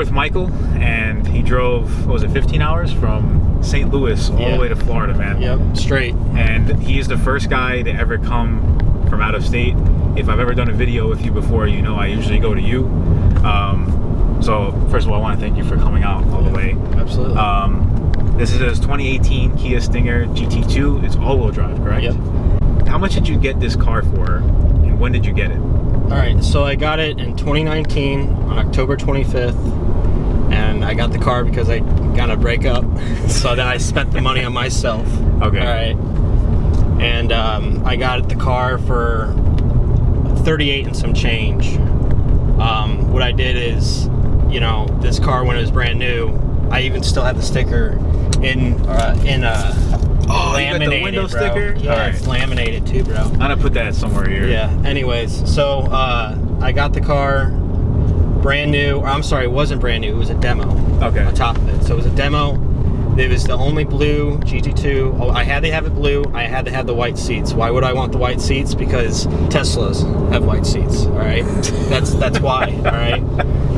with Michael, and he drove, what was it, 15 hours from St. Louis all the way to Florida, man. Yep, straight. And he is the first guy to ever come from out of state. If I've ever done a video with you before, you know I usually go to you. So first of all, I want to thank you for coming out all the way. Absolutely. This is his 2018 Kia Stinger GT2. It's all-wheel drive, correct? Yep. How much did you get this car for, and when did you get it? All right, so I got it in 2019 on October 25th, and I got the car because I got a breakup, so then I spent the money on myself. Okay. All right, and I got the car for 38 and some change. What I did is, you know, this car when it was brand new, I even still have the sticker in laminated, you got the window bro. sticker? Yeah, right. It's laminated too, bro. I'm gonna put that somewhere here. Yeah. Anyways, so I got the car brand new. Or I'm sorry, it wasn't brand new. It was a demo. Okay. On top of it, so it was a demo. It was the only blue GT2. Oh, I had to have it blue. I had to have the white seats. Why would I want the white seats? Because Teslas have white seats. All right. That's why. All right.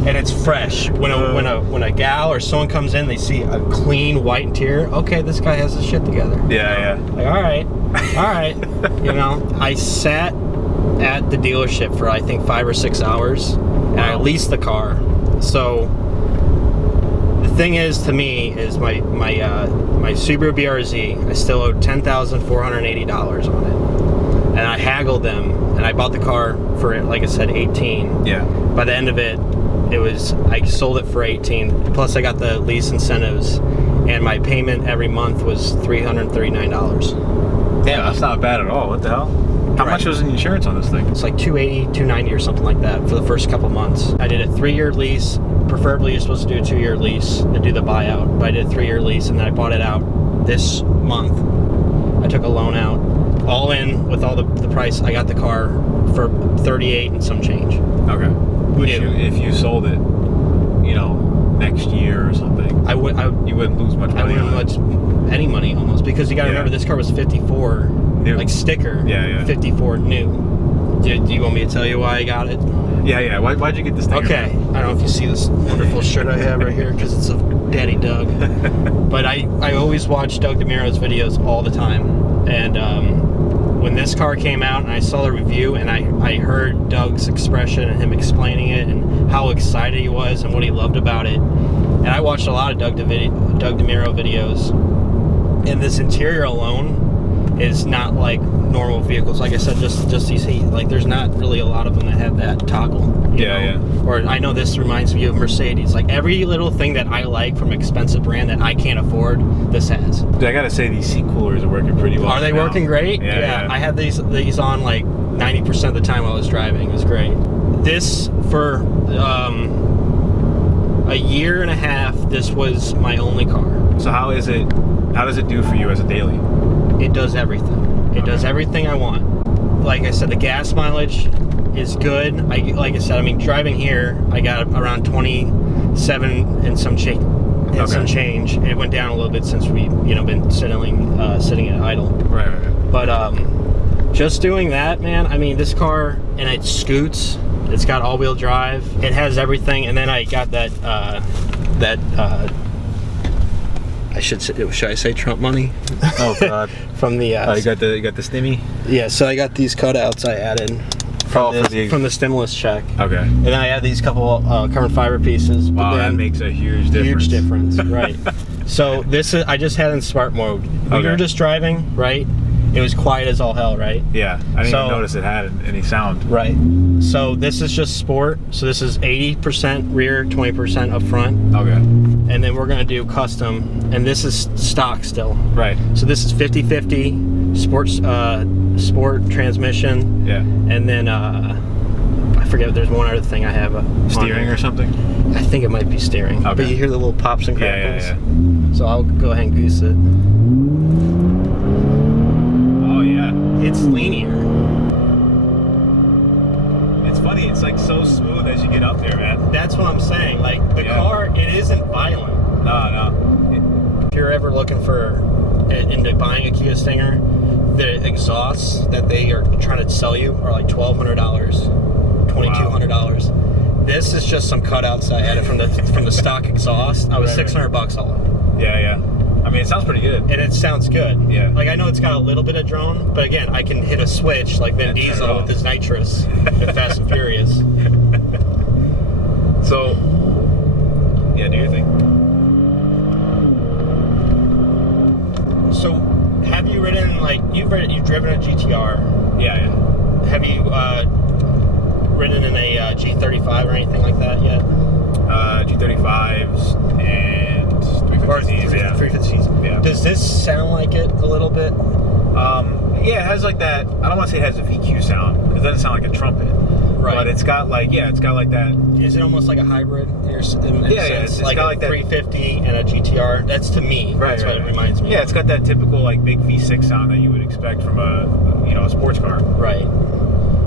And it's fresh. When a gal or someone comes in, they see a clean white interior. Okay, this guy has his shit together. Yeah, yeah. Like, all right. You know, I sat at the dealership for I think 5 or 6 hours, and I leased the car. So the thing is, to me, is my Subaru BRZ. I still owe $10,480 on it, and I haggled them, and I bought the car for, like I said, 18. Yeah. By the end of it, I sold it for 18. Plus, I got the lease incentives, and my payment every month was $339. Yeah, that's not bad at all. What the hell? How much was the insurance on this thing? It's like $280, $290 or something like that for the first couple months. I did a 3-year lease. Preferably, you're supposed to do a 2-year lease to do the buyout. But I did a 3-year lease, and then I bought it out this month. I took a loan out. All in, with all the price, I got the car for 38 and some change. Okay. If you sold it, you know, next year or something, you wouldn't lose much money. I wouldn't lose any money almost, because you got to remember this car was 54 new. Like sticker. Yeah. 54 new. Do you want me to tell you why I got it? Yeah. Why'd you get this thing? Okay. I don't know if you see this wonderful shirt I have right here, because it's of Daddy Doug. But I always watch Doug DeMiro's videos all the time, and when this car came out and I saw the review and I heard Doug's expression and him explaining it and how excited he was and what he loved about it, and I watched a lot of Doug DeMiro videos, and this interior alone is not like normal vehicles. Like I said, just these heat. Like, there's not really a lot of them that have that toggle. You know? Yeah. Or I know this reminds me of Mercedes. Like, every little thing that I like from an expensive brand that I can't afford, this has. Dude, I gotta say, these seat coolers are working pretty well. Are they working great? Yeah. I had these on like 90% of the time while I was driving. It was great. This, for a year and a half, this was my only car. So how does it do for you as a daily? It does everything. It does everything I want. Like I said, the gas mileage is good. Like I said, I mean, driving here, I got around 27 and some change. It went down a little bit since we, been sitting at idle. Right. But just doing that, man. I mean, this car, and it scoots. It's got all-wheel drive. It has everything. And then I got that should I say Trump money? Oh God! From the you got the stimmy. Yeah, so I got these cutouts I added from the stimulus check. Okay. And then I had these couple carbon fiber pieces. Wow, that makes a huge difference. Huge difference, right? So this is, I just had in smart mode. When you were just driving, right? It was quiet as all hell, right? Yeah, I didn't even notice it had any sound. Right. So this is just sport. So this is 80% rear, 20% up front. Okay. And then we're gonna do custom, and this is stock still. Right. So this is 50-50 sport transmission. Yeah. And then I forget. There's one other thing I have. Steering or something. I think it might be steering. Okay. But you hear the little pops and crackles. Yeah. So I'll go ahead and goose it. It's linear. It's funny, it's like so smooth as you get up there, man. That's what I'm saying. Like, the car, it isn't violent. No. If you're ever looking into buying a Kia Stinger, the exhausts that they are trying to sell you are like $1,200, $2,200. This is just some cutouts I added from the stock exhaust. I was $600 off. Yeah. I mean, it sounds pretty good. And it sounds good. Yeah. Like, I know it's got a little bit of drone, but again, I can hit a switch like Vin Diesel with his nitrous in Fast and Furious. So, yeah, do your thing. So, have you ridden, like, you've driven a GTR? Yeah. Have you ridden in a G35 or anything like that yet? G35s and 350Cs, yeah. 350Cs. Yeah. Does this sound like it a little bit? Yeah, it has like that. I don't want to say it has a VQ sound because it doesn't sound like a trumpet. Right. But it's got like, it's got like that. Is it almost like a hybrid? In It's like got a like that 350 and a GTR. That's to me. That's what it reminds me. Yeah, it's got that typical like big V6 sound that you would expect from a sports car. Right.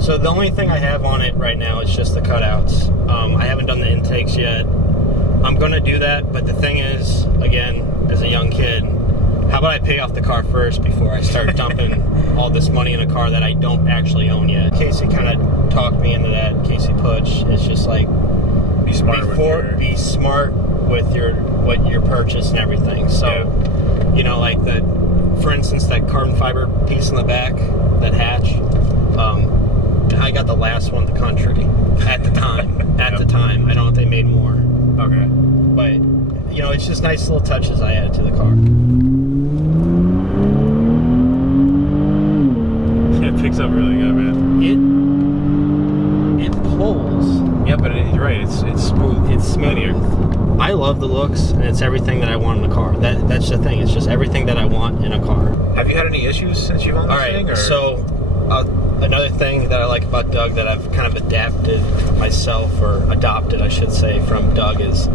So the only thing I have on it right now is just the cutouts. I haven't done the intakes yet. I'm going to do that, but the thing is, again, as a young kid, how about I pay off the car first before I start dumping all this money in a car that I don't actually own yet? Casey kind of talked me into that. Casey Putsch. It's just like, be smart with your purchase and everything. So, you know, like for instance, that carbon fiber piece in the back, that hatch, I got the last one in the country at the time. At the time, I don't know if they made more. Okay. But you know, it's just nice little touches I added to the car. It picks up really good, man. It pulls. Yeah, but you're right. It's smooth. It's smooth. Linear. I love the looks, and it's everything that I want in a car. That's the thing. It's just everything that I want in a car. Have you had any issues since you've owned this thing? Or? So another thing that I like about Doug that I've kind of adapted myself, or adopted, I should say, from Doug is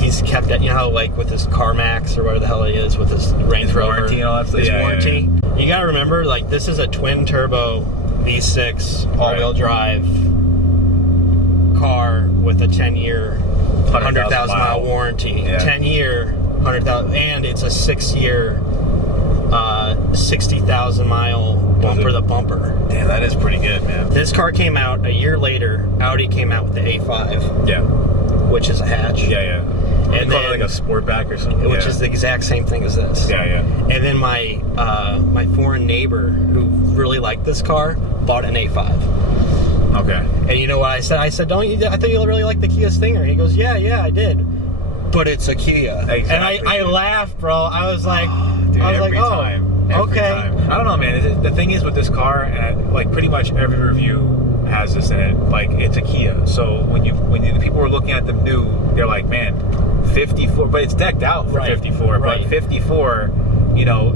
he's kept that, you know, how like with his CarMax or whatever the hell he is with his Range Rover, warranty and all that stuff. His warranty. Yeah. You gotta remember, like, this is a twin turbo V6 all-wheel drive car with a 10-year 100,000 mile warranty. 10-year 100,000, and it's a 6-year 60,000 mile bumper to bumper. Damn, that is pretty good, man. This car came out a year later. Audi came out with the A5. Yeah. Which is a hatch. Yeah. And then like a Sportback or something. Which is the exact same thing as this. Yeah. And then my my foreign neighbor who really liked this car bought an A5. Okay. And you know what I said? I said, I thought you really like the Kia Stinger. He goes, yeah, I did. But it's a Kia. Exactly. And I laughed, bro. I was like, dude, every time. I don't know, man. The thing is with this car, and like pretty much every review has this in it. Like, it's a Kia. So when the people were looking at them new, they're like, man, 54. But it's decked out for 54. Right. But 54, you know,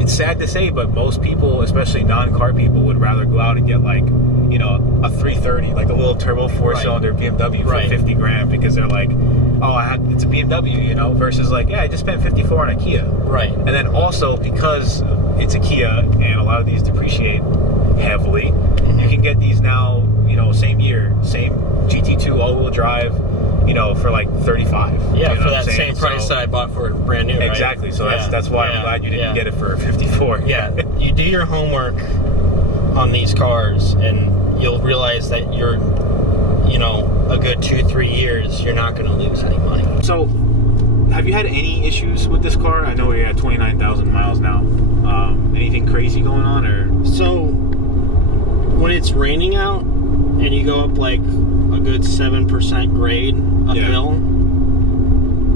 it's sad to say, but most people, especially non-car people, would rather go out and get like, you know, a 330, like a little turbo 4-cylinder BMW for 50 grand, because they're like, it's a BMW, you know, versus like, I just spent 54 on a Kia. Right. And then also, because it's a Kia and a lot of these depreciate heavily, you can get these now, you know, same year, same GT2 all-wheel drive, you know, for like 35. Yeah, you know for that same price that I bought for it brand new. Exactly. Right? So that's why I'm glad you didn't get it for 54. Yeah, you do your homework on these cars, and you'll realize that you're, you know, a good 2-3 years, you're not going to lose any money. So, have you had any issues with this car? I know you're at 29,000 miles now. Anything crazy going on, or? So, when it's raining out and you go up like a good 7% grade uphill,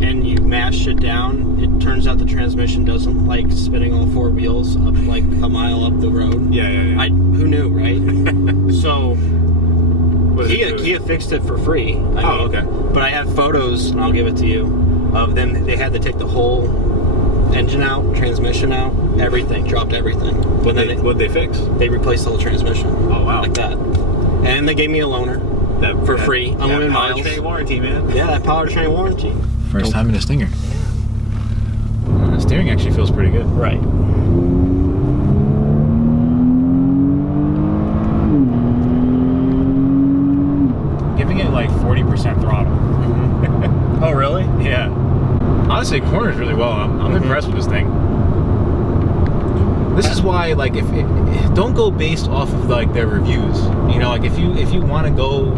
and you mash it down, it turns out the transmission doesn't like spinning all 4 wheels up like a mile up the road. Yeah. Who knew, right? So Kia fixed it for free. I mean, okay. But I have photos, and I'll give it to you, of them. They had to take the whole engine out, transmission out, everything, dropped everything. What'd they fix? They replaced the whole transmission. Oh, wow. Like that. And they gave me a loaner for free, unlimited miles. Powertrain warranty, man. Yeah, that powertrain warranty. First time in a Stinger. The steering actually feels pretty good. Right. Giving it like 40% throttle. Oh, really? Yeah. Honestly, it corners really well. I'm impressed with this thing. This is why, like, if don't go based off of like their reviews. You know, like if you want to go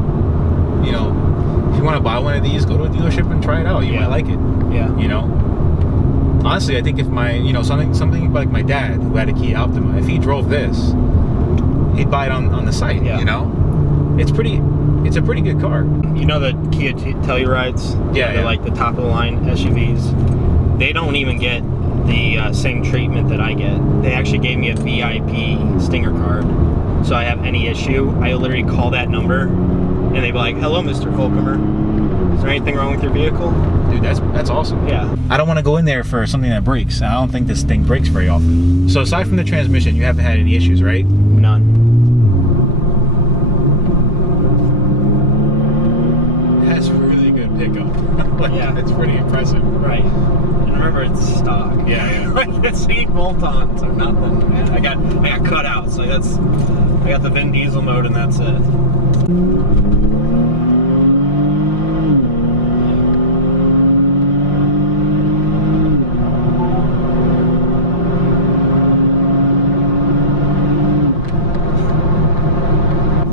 you know, if you want to buy one of these, go to a dealership and try it out. You might like it. Yeah. You know. Honestly, I think if my, you know, something like my dad who had a Kia Optima, if he drove this, he'd buy it on the site. Yeah. You know. It's a pretty good car. You know the Kia Tellurides? Yeah, They're like the top of the line SUVs. They don't even get the same treatment that I get. They actually gave me a VIP Stinger card. So I have any issue, I literally call that number, and they'd be like, "Hello, Mr. Volkamer. Is there anything wrong with your vehicle?" Dude, that's awesome. Yeah. I don't want to go in there for something that breaks. I don't think this thing breaks very often. So aside from the transmission, you haven't had any issues, right? None. That's really good pickup. Like, Yeah. That's pretty impressive. Right. And remember, it's stock. Yeah. Like, it's ain't bolt-ons or nothing, man. I got cut out, so I got the Vin Diesel mode, and that's it.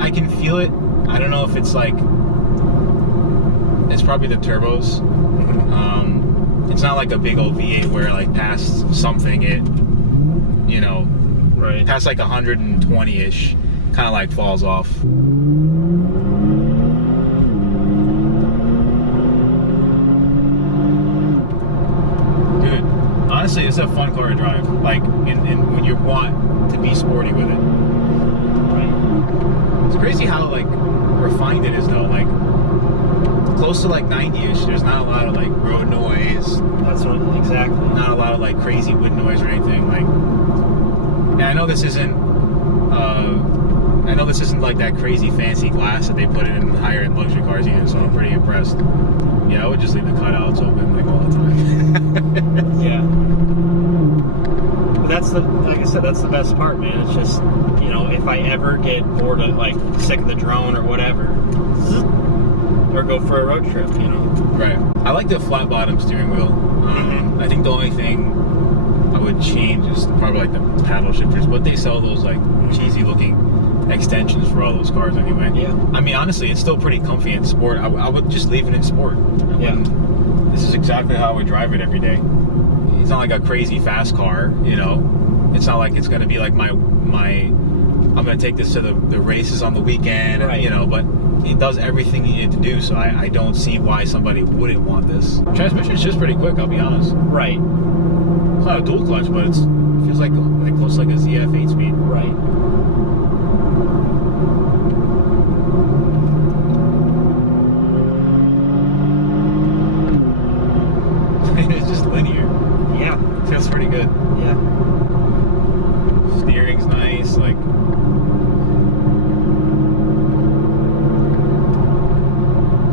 I can feel it. I don't know if it's like, it's probably the turbos. It's not like a big old V8 where like past something it, you know, Right. past like 120-ish, kind of like falls off. Dude, honestly, it's a fun car to drive. Like, and when you want to be sporty with it. Right. It's crazy how like refined it is though. Like close to like 90-ish. There's not a lot of like road noise. That's what exactly. Not a lot of like crazy wind noise or anything. Like, and I know this isn't. I know this isn't like that crazy fancy glass that they put in higher end luxury cars either. So I'm pretty impressed. Yeah, I would just leave the cutouts open like all the time. Yeah. But that's like I said, that's the best part, man. It's just, you know, if I ever get bored of, like, sick of the drone or whatever, or go for a road trip, you know. Right. I like the flat bottom steering wheel. I think the only thing I would change is probably like the paddle shifters, but they sell those like cheesy looking extensions for all those cars anyway. Yeah. I mean, honestly, it's still pretty comfy in sport. I would just leave it in sport. This is exactly how I would drive it every day. It's not like a crazy fast car, you know. It's not like it's going to be like my I'm going to take this to the races on the weekend, Right. you know, but it does everything you need to do, so I don't see why somebody wouldn't want this. Transmission's just pretty quick, I'll be honest. Right. It's not a dual clutch, but it feels like close to like a ZF 8-speed. Right. It's just linear. Yeah. Feels pretty good. Yeah. Steering's nice, like.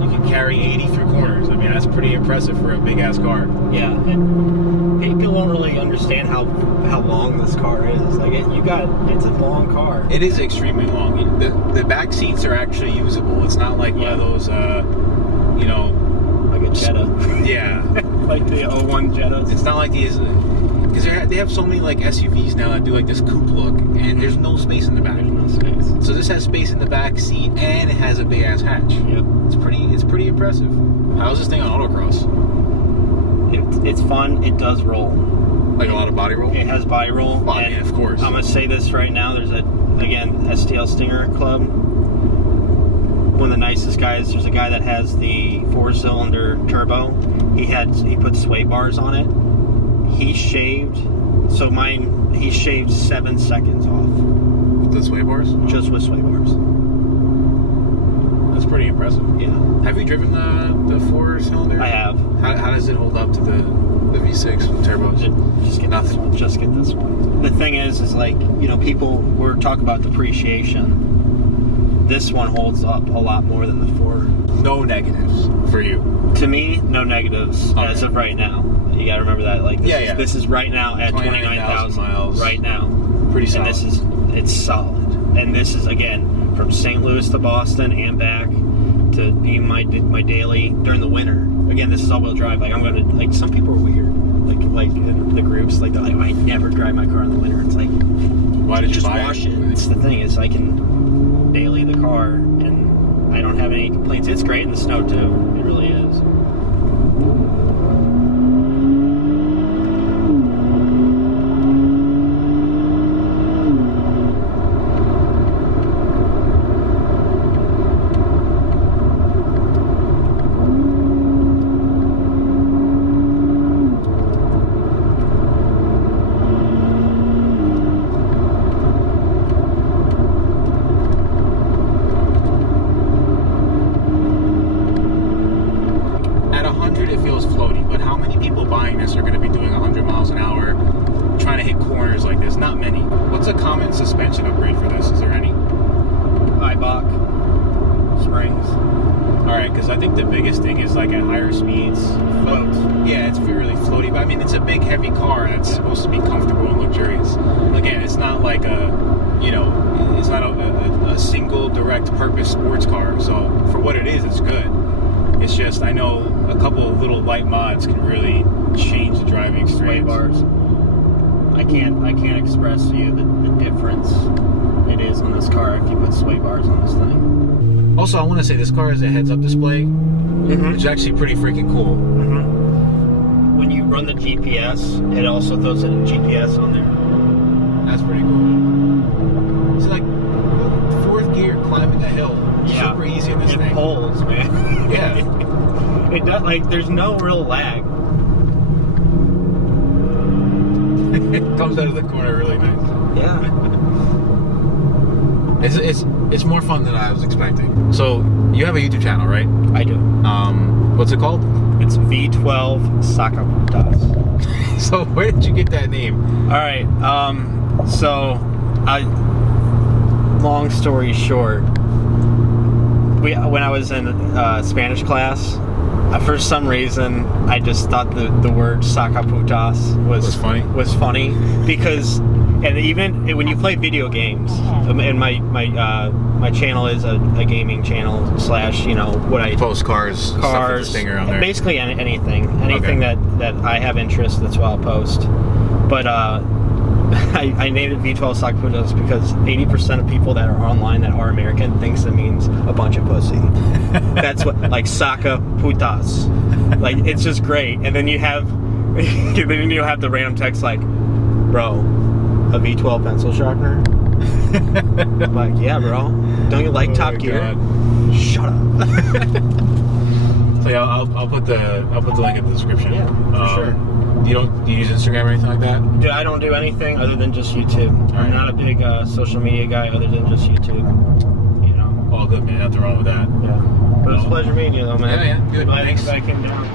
You can carry 80 through corners. I mean, that's pretty impressive for a big ass car. Yeah. And people don't really understand how long this car is. Like, it's a long car. It is extremely long. The back seats are actually usable. It's not like one of those, you know. Like a Jetta. Yeah. Like the 01 Jettas. It's not like these, because they have so many like SUVs now that do like this coupe look, and there's no space in the back. There's no space. So this has space in the back seat, and it has a big ass hatch. Yep. It's pretty impressive. How's this thing on autocross? It's fun. It does roll. Like a lot of body roll? It has body roll. Well, I mean, of course. I'm gonna say this right now. There's STL Stinger Club. One of the nicest guys. There's a guy that has the 4-cylinder turbo. He put sway bars on it. He shaved 7 seconds off. With the sway bars? Just with sway bars. That's pretty impressive. Yeah. Have you driven the 4-cylinder? I have. How does it hold up to the V6 turbo? Just get this one. Just get this one. The thing is like, you know, people were talking about depreciation. This one holds up a lot more than the 4. No negatives for you. To me, no negatives as of right now. You gotta remember that. Like, this is right now at 29,000 miles. right now. Pretty solid. And it's solid. And this is, again, from St. Louis to Boston and back to be my daily during the winter. Again, this is all-wheel drive. Like, I'm gonna, like, some people are weird. Like in the groups, like, they're like, I never drive my car in the winter. It's like, why did you just buy wash it? it? It's the thing is, I can daily the car, and I don't have any complaints. It's great in the snow too. It really is. It feels floaty, but how many people buying this are going to be doing 100 miles an hour trying to hit corners like this? Not many. What's a common suspension upgrade for this? Is there any? Ibach springs. Alright, because I think the biggest thing is like at higher speeds, Floats. yeah, it's really floaty, but I mean, it's a big heavy car that's supposed to be comfortable and luxurious. Again, it's not like it's not a single direct purpose sports car, so for what it is, it's good. It's just, I know a couple of little light mods can really change the driving Sway experience. bars. I can't express to you the difference it is on this car if you put sway bars on this thing. Also, I want to say this car has a heads-up display, which is actually pretty freaking cool. When you run the GPS, it also throws a GPS on there. That's pretty cool. It's like fourth gear climbing a hill. Yeah. Super easy in this thing. It pulls, man. Yeah. It does, like, there's no real lag. It comes out of the corner really nice. Yeah. It's more fun than I was expecting. So you have a YouTube channel, right? I do. What's it called? It's V12 Sacaputas. So where did you get that name? All right. Long story short, when I was in Spanish class, for some reason, I just thought the word sacaputas was funny because, and even when you play video games, and my channel is a gaming channel / what I Post cars, stuff with the Stinger on there. Basically anything that I have interest, that's what I'll post. But I named it V12 Sacaputas because 80% of people that are online that are American thinks it means a bunch of pussy. That's what, like, Sacaputas. Like, it's just great. And then you have the random text like, bro, a V12 pencil sharpener? I'm like, yeah, bro. Don't you like Top Gear? God. Shut up. So yeah, I'll put the link in the description. Yeah, for sure. Do you use Instagram or anything like that? Dude, I don't do anything other than just YouTube. I'm not a big social media guy other than just YouTube. All good, man. Nothing wrong with that. Yeah. But it's a pleasure meeting you, though, man. Yeah, good. Glad Thanks. I came down.